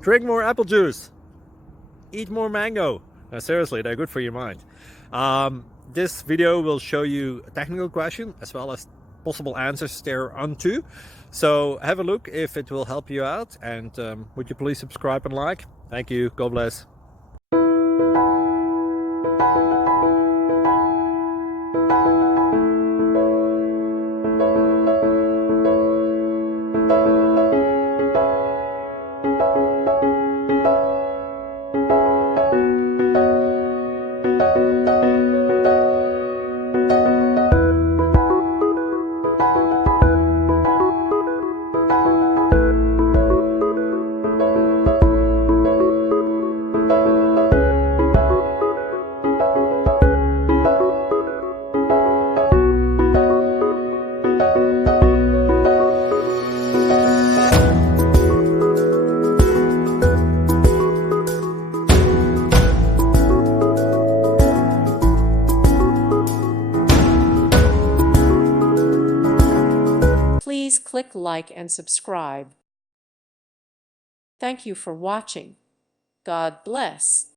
Drink more apple juice. Eat more mango. Seriously, they're good for your mind. This video will show you a technical question as well as possible answers thereunto. So have a look if it will help you out, and would you please subscribe and like? Thank you. God bless. Please click like and subscribe. Thank you for watching. God bless.